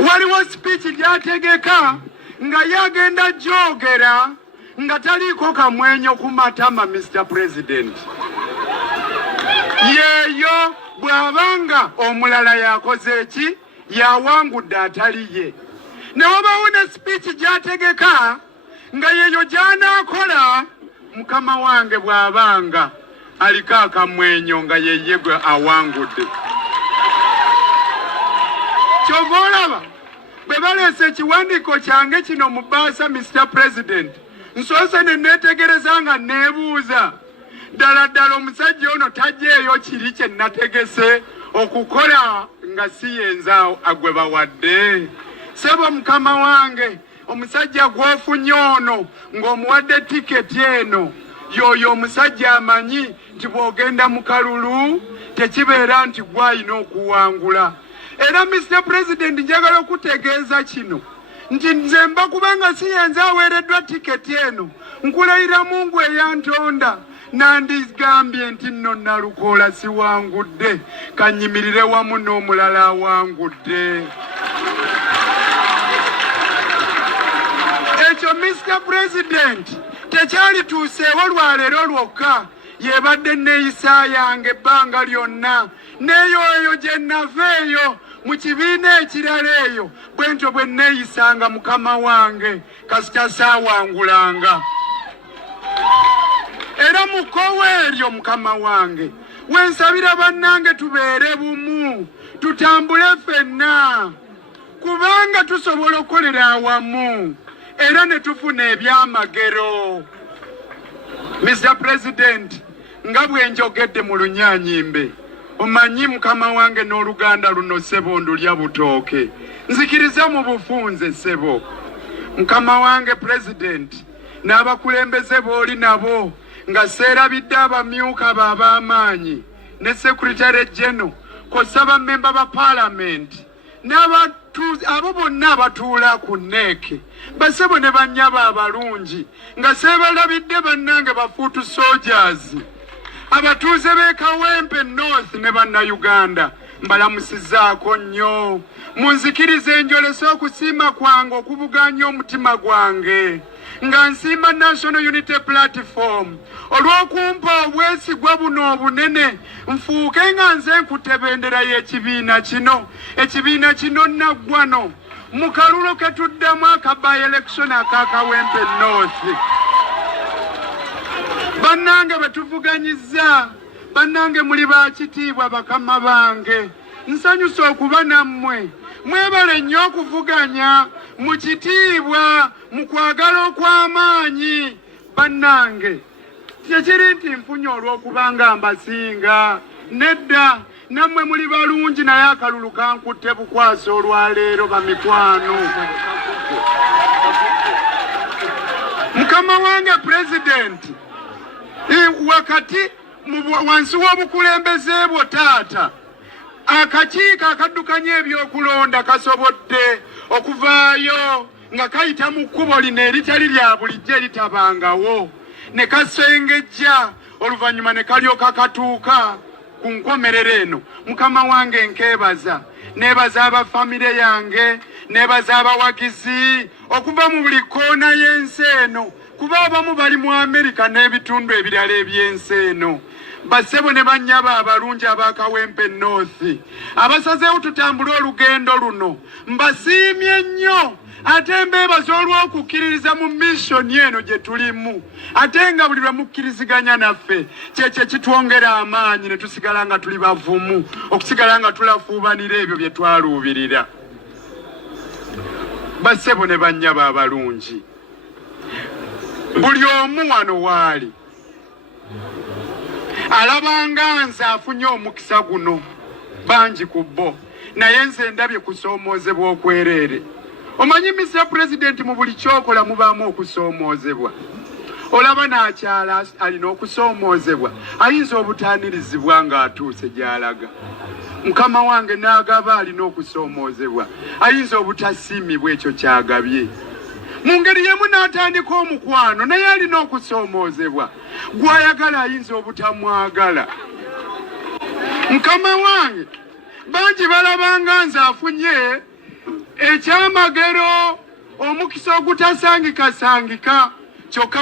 Waliwo speech gyategeka nga yagenda jogera nga taliko kamwenyo ku matama. Mr. President, yeeyo bw'abanga omulala yakoze eki yawangudde ataliye. Ne wabawo ne speech gyategeka nga yeeyo gy'anaakola mukama wange bw'abanga aliko akamwenyo nga yeye gwe awangudde. Kyova olaba bwe baleese ekiwandiiko kyange kino mu bbaasa, Mr. President, nsoose ne neetegereza nga neebuuza ddala ddala omusajja ono tajjeeyo kiri kye nategese okukola nga si yenza agwe bawadde. Sebo mukama wange, omusajja gw'ofunye ono ng'omuwadde tiketi eno, yoyo omusajja amanyi nti bw'ogenda mu kalulu tekibeera nti gw'alina okuwangula. Era Mr. President, njagala okutegeeza kino nti nze mba kubanga si yenza aweereddwa tiketi eno, nkulayira Mungu eyantonda nandigambye nti nno Nalukoola siwangudde, kanyimirire wamu n'omulala awangudde. Ekyo Mr. President tekyalituuseewo lwaleero lwokka, yebadde neeyisa yange ebbanga lyonna, neeyo eyo gye naveeyo mu kibiina ekirala eyo bwentyo bwe neeyisanga mukama wange kasita saawangulanga. Era mu kkowe eryo mukama wange wensabira bannange tubeere bumu, tutambule ffenna, kubanga tusobola okukolera awamu era ne tufuna ebyamagero. Mr. President, nga bwe njogedde mu Lunyaanyimbe, omanyi mukama wange n'oluganda luno ssebo ndulya butooke, nzikiriza mu bufunze ssebo. Mukama wange President, n'abakulembeze b'oli nabo nga seerabidde abamyuka bo ab'amaanyi ne Secretary General kw'ossa bammemba ba Parliament abo bonna abatuula ku NEC, basebo ne bannyaba abalungi nga seebalabidde bannange bafuutu soldiers, abatuuze b'e Kawempe North ne bannayuganda, mbalamusizaako nnyo. Munzikirize enjolese okusiima kwange okubuganya omutima gwange nga nsiima National Unity Platform olw'okumpa obwesigwa buno obunene nfuuke nga nze nkutte bendera y'ekibiina kino. Ekibiina kino naggwano mu kalulu ke tuddamu aka by-election aka Kawempe North. Bannange betuvuganyizza, bannange muli baakitiibwa bakama bange, nsanyusa okuba nammwe. Mwebale nnyo okuvuganya mu kitiibwa, mu kwagala okw'amaanyi. Bannange, tekiri nti nfunye olw'okubanga mbasinga, nedda, nammwe muli balungi naye akalulu kankutte bukwasa olwaleero bamikwano. Mukama wange President, wakati wansi w'obukulembeze bwo taata, akakiiko akaddukanya ebyokulonda kasobodde okuvaayo nga kayita mu kkubo lino eritali lya bulijjo eritabangawo, ne kasengejja oluvannyuma ne kalyoka katuuka ku nkomerero eno. Mukama wange nkeebaza, neebaza abafamire yange, neebaza abawagizi okuva mu buli kkoona y'ensi eno, kuba abamu bali mu Amerika n'ebitundu ebirala eby'ensi eno. Basebo ne bannyaba abalungi aba Kawempe North abasazeewo tutambule olugendo luno, mbasiimye nnyo, ate mbeebaza olw'okukkiririza mu missoni eno gye tulimu, ate nga buli lwe mukkiriziganya naffe kyekyo kitwongera amaanyi ne tusigala nga tuli bavumu, okusigala nga tulafuubanira ebyo bye twaluubirira. Basebo ne bannyaba abalungi, buli omu wano waali alabanga nze afunye omukisa guno, bangi ku bo, naye nze ndabye kusoomoozebwa okwereere. Omanyi Mr. President, mu buli kyokola mubaamu okusoomoozebwa. Olaba n'akyala alina okusoomoozebwa, ayinza obutaanirizibwa ng'atuuse gy'alaga. Mukama wange n'agaba alina okusoomoozebwa, ayinza obutasiimibwa ekyo kyagabye. Mu ngeri yemu n'atandika omukwano, naye alina okusoomoozebwa. Gw'ayagala ayinza obutamwagala. Mukama wange, bangi balabanga nze afunye ekyamagero omukisa ogutasangikasangika kyokka